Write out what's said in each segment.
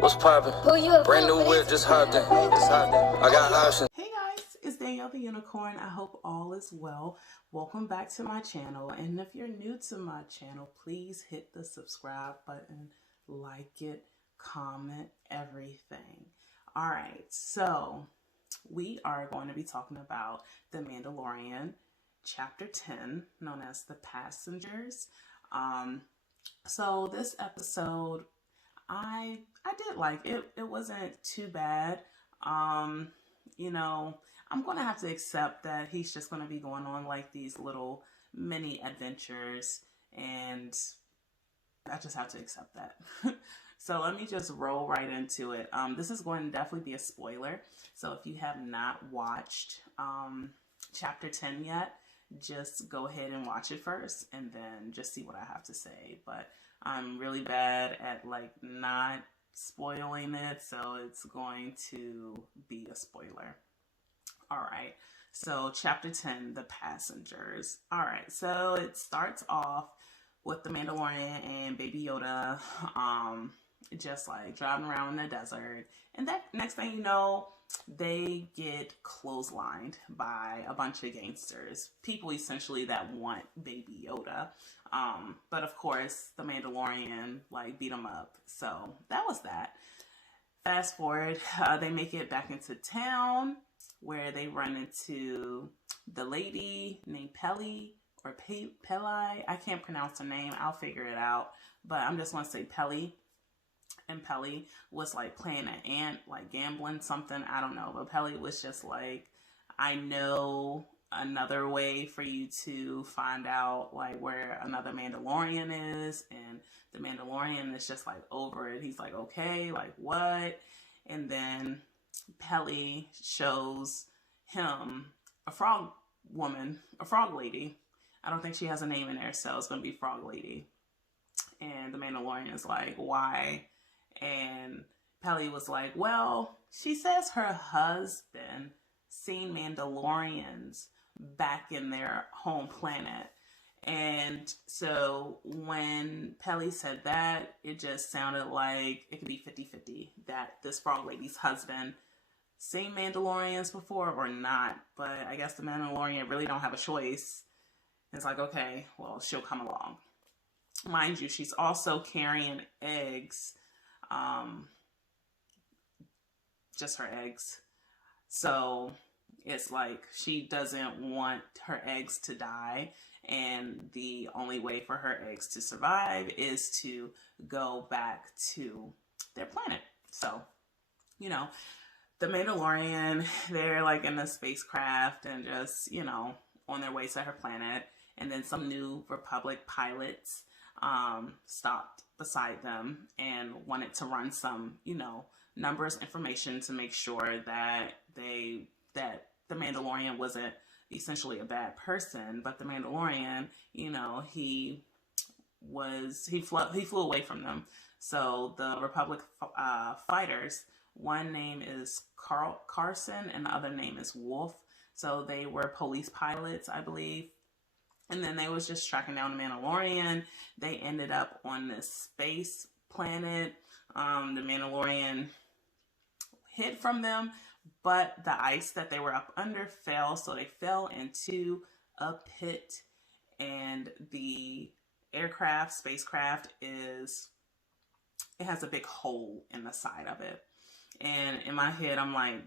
What's poppin'? Brand new whip, just hopped in. I got options. Hey guys, it's Danielle the Unicorn. I hope all is well. Welcome back to my channel. And if you're new to my channel, please hit the subscribe button, like it, comment, everything. All right, so we are going to be talking about The Mandalorian, Chapter 10, known as The Passengers. So this episode, I did like it. It wasn't too bad. You know, I'm going to have to accept that he's just going to be going on like these little mini adventures, and I just have to accept that. So let me just roll right into it. This is going to definitely be a spoiler. So if you have not watched chapter 10 yet, just go ahead and watch it first and then just see what I have to say. But I'm really bad at like not spoiling it, so it's going to be a spoiler. All right, so chapter 10, The Passengers. All right, so it starts off with the Mandalorian and Baby Yoda just like driving around in the desert, and that next thing you know, they get clotheslined by a bunch of gangsters, people essentially that want Baby Yoda. But of course, the Mandalorian like beat them up. So that was that. Fast forward, they make it back into town where they run into the lady named Peli or Peli. I can't pronounce her name. I'll figure it out. But I'm just going to say Peli. And Peli was like playing an ant, like gambling something. I don't know. But Peli was just like, I know another way for you to find out like where another Mandalorian is. And the Mandalorian is just like over it. He's like, okay, like what? And then Peli shows him a frog woman, a frog lady. I don't think she has a name in there, so it's going to be Frog Lady. And the Mandalorian is like, why? And Peli was like, well, she says her husband seen Mandalorians back in their home planet. And so when Peli said that, it just sounded like it could be 50-50 that this frog lady's husband seen Mandalorians before or not. But I guess the Mandalorian really don't have a choice. It's like, okay, well, she'll come along. Mind you, she's also carrying eggs. Just her eggs. So it's like she doesn't want her eggs to die, and the only way for her eggs to survive is to go back to their planet. So, you know, the Mandalorian, they're like in a spacecraft and just, you know, on their way to her planet. And then some new Republic pilots stopped beside them and wanted to run some, you know, numbers information to make sure that the Mandalorian wasn't essentially a bad person, but the Mandalorian, you know, he flew away from them. So the Republic fighters, one name is Carson and the other name is Wolf. So they were police pilots, I believe. And then they was just tracking down the Mandalorian. They ended up on this space planet. The Mandalorian hid from them, but the ice that they were up under fell. So they fell into a pit. And the spacecraft it has a big hole in the side of it. And in my head, I'm like,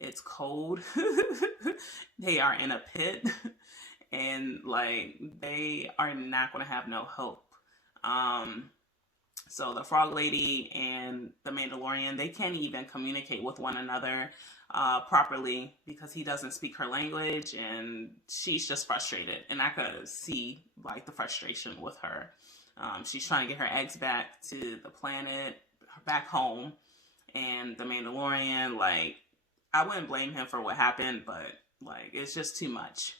it's cold. They are in a pit. And like they are not going to have no hope. So the Frog Lady and the Mandalorian, they can't even communicate with one another properly because he doesn't speak her language, and she's just frustrated. And I could see like the frustration with her. She's trying to get her eggs back to the planet, back home, and the Mandalorian, like, I wouldn't blame him for what happened, but like it's just too much.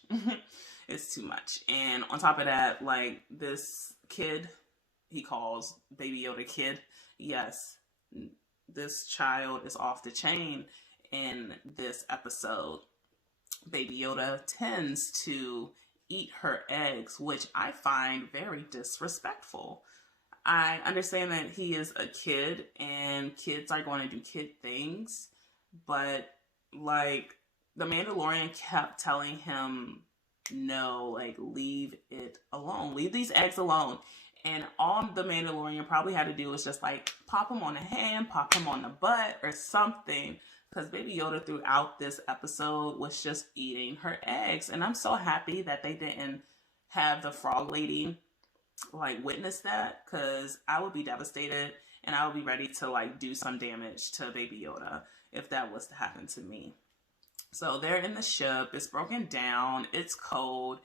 It's too much. And on top of that, like this kid, he calls Baby Yoda kid. Yes, this child is off the chain in this episode. Baby Yoda tends to eat her eggs, which I find very disrespectful. I understand that he is a kid and kids are going to do kid things, but like the Mandalorian kept telling him, no, like leave it alone, leave these eggs alone. And all the Mandalorian probably had to do was just like pop him on the hand, pop him on the butt or something. Because Baby Yoda throughout this episode was just eating her eggs. And I'm so happy that they didn't have the frog lady like witness that, because I would be devastated and I would be ready to like do some damage to Baby Yoda if that was to happen to me. So they're in the ship, it's broken down, it's cold.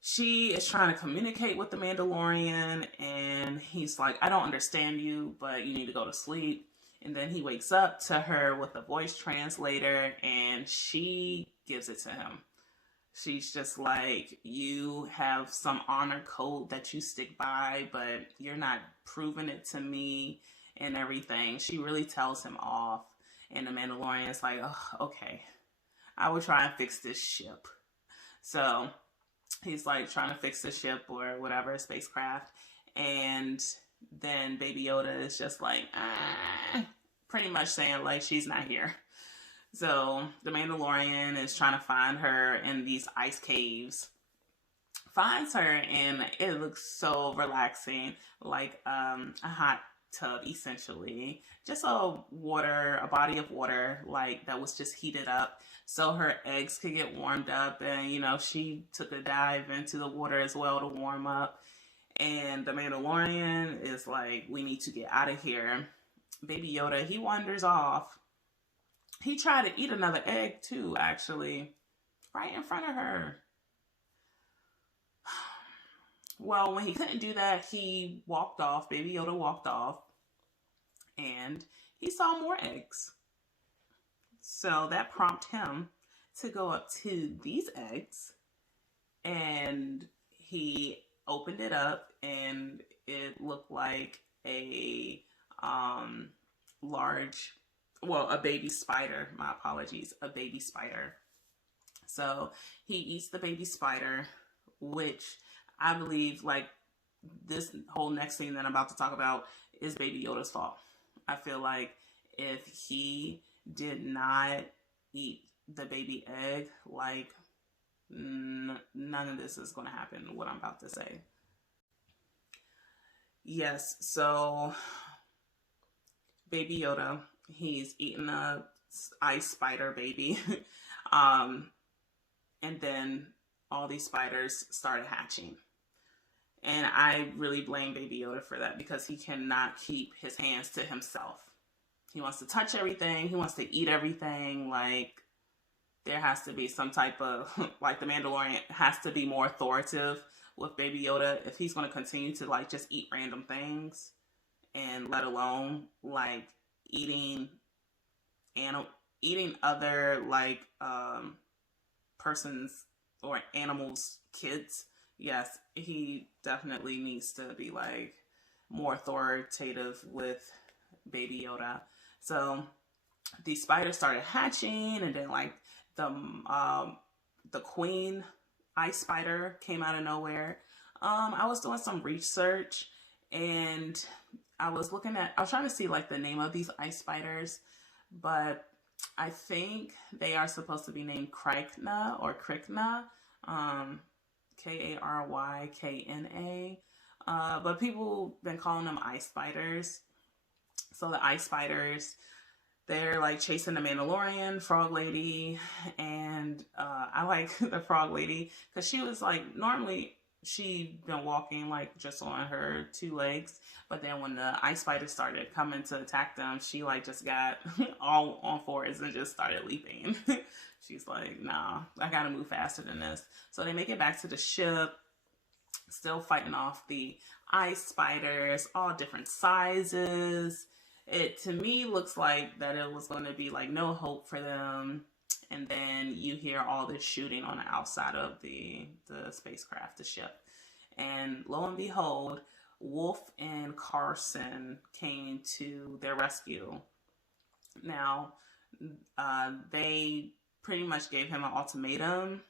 She is trying to communicate with the Mandalorian and he's like, I don't understand you, but you need to go to sleep. And then he wakes up to her with a voice translator and she gives it to him. She's just like, you have some honor code that you stick by, but you're not proving it to me and everything. She really tells him off. And the Mandalorian is like, oh, okay, I will try and fix this ship. So he's like trying to fix the ship or whatever, spacecraft. And then Baby Yoda is just like, pretty much saying like, she's not here. So the Mandalorian is trying to find her in these ice caves. Finds her and it looks so relaxing, like a hot tub essentially. Just a body of water like that was just heated up so her eggs could get warmed up. And you know, she took a dive into the water as well to warm up. And the Mandalorian is like, we need to get out of here. Baby Yoda, he wanders off. He tried to eat another egg too, actually, right in front of her. Well, when he couldn't do that, he walked off. Baby Yoda walked off and he saw more eggs. So that prompted him to go up to these eggs and he opened it up and it looked like a a baby spider. My apologies, a baby spider. So he eats the baby spider, which I believe like this whole next thing that I'm about to talk about is Baby Yoda's fault. I feel like if he did not eat the baby egg, like none of this is going to happen, what I'm about to say. Yes, so Baby Yoda, he's eating a ice spider baby. And then all these spiders started hatching. And I really blame Baby Yoda for that because he cannot keep his hands to himself. He wants to touch everything. He wants to eat everything. Like, there has to be some type of, like, the Mandalorian has to be more authoritative with Baby Yoda if he's going to continue to, like, just eat random things, and let alone, like, eating other, like, persons or animals' kids. Yes, he definitely needs to be, like, more authoritative with Baby Yoda. So these spiders started hatching, and then, like, the queen ice spider came out of nowhere. I was doing some research and I was trying to see like the name of these ice spiders, but I think they are supposed to be named Krykna or Krykna, Karykna. But people been calling them ice spiders. So the ice spiders, they're like chasing the Mandalorian, Frog Lady, and I like the Frog Lady because she was like, normally she'd been walking like just on her two legs, but then when the ice spiders started coming to attack them, she like just got all on fours and just started leaping. She's like, nah, I gotta move faster than this. So they make it back to the ship, still fighting off the ice spiders, all different sizes. It, to me, looks like that it was going to be like no hope for them. And then you hear all this shooting on the outside of the spacecraft, the ship. And lo and behold, Wolf and Carson came to their rescue. Now, they pretty much gave him an ultimatum.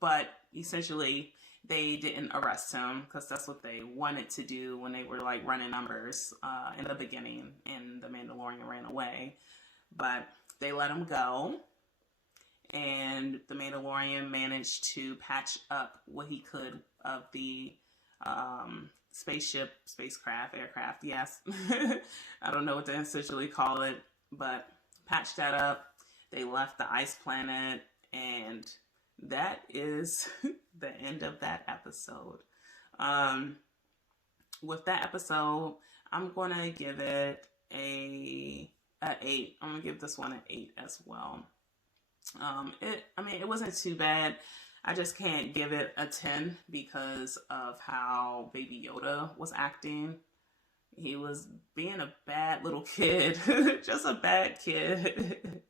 But essentially, they didn't arrest him because that's what they wanted to do when they were like running numbers in the beginning and the Mandalorian ran away. But they let him go, and the Mandalorian managed to patch up what he could of the aircraft, yes. I don't know what to essentially call it, but patched that up. They left the ice planet, and that is the end of that episode. With that episode, I'm going to give it an 8. I'm going to give this one an 8 as well. It wasn't too bad. I just can't give it a 10 because of how Baby Yoda was acting. He was being a bad little kid, just a bad kid.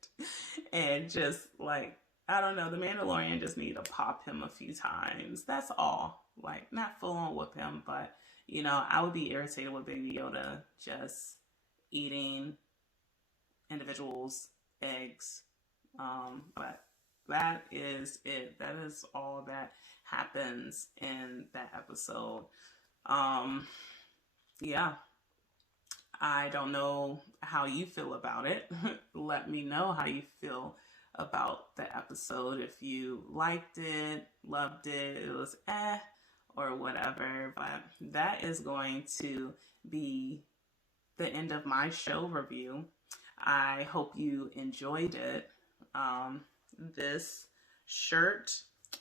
And just like, I don't know, the Mandalorian just need to pop him a few times. That's all. Like, not full on whip him, but, you know, I would be irritated with Baby Yoda just eating individuals' eggs. But that is it. That is all that happens in that episode. Yeah. I don't know how you feel about it. Let me know how you feel about the episode. If you liked it, loved it, it was or whatever. But that is going to be the end of my show review. I hope you enjoyed it. This shirt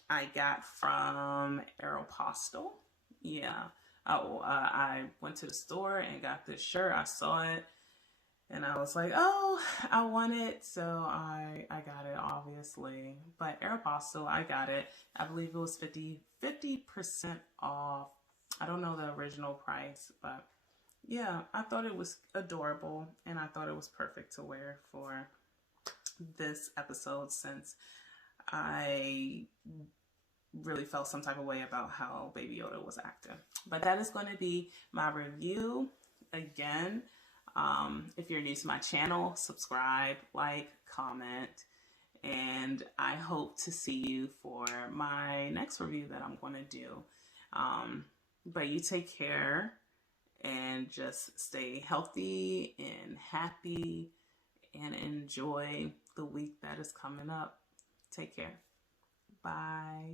I got from Aeropostale. Yeah. I went to the store and got this shirt. I saw it and I was like, oh, I want it. So I got it, obviously. But Aeropostale, I got it. I believe it was 50% off. I don't know the original price, but yeah, I thought it was adorable and I thought it was perfect to wear for this episode since I really felt some type of way about how Baby Yoda was acting. But that is going to be my review. Again, if you're new to my channel, subscribe, like, comment, and I hope to see you for my next review that I'm going to do. But you take care and just stay healthy and happy and enjoy the week that is coming up. Take care. Bye.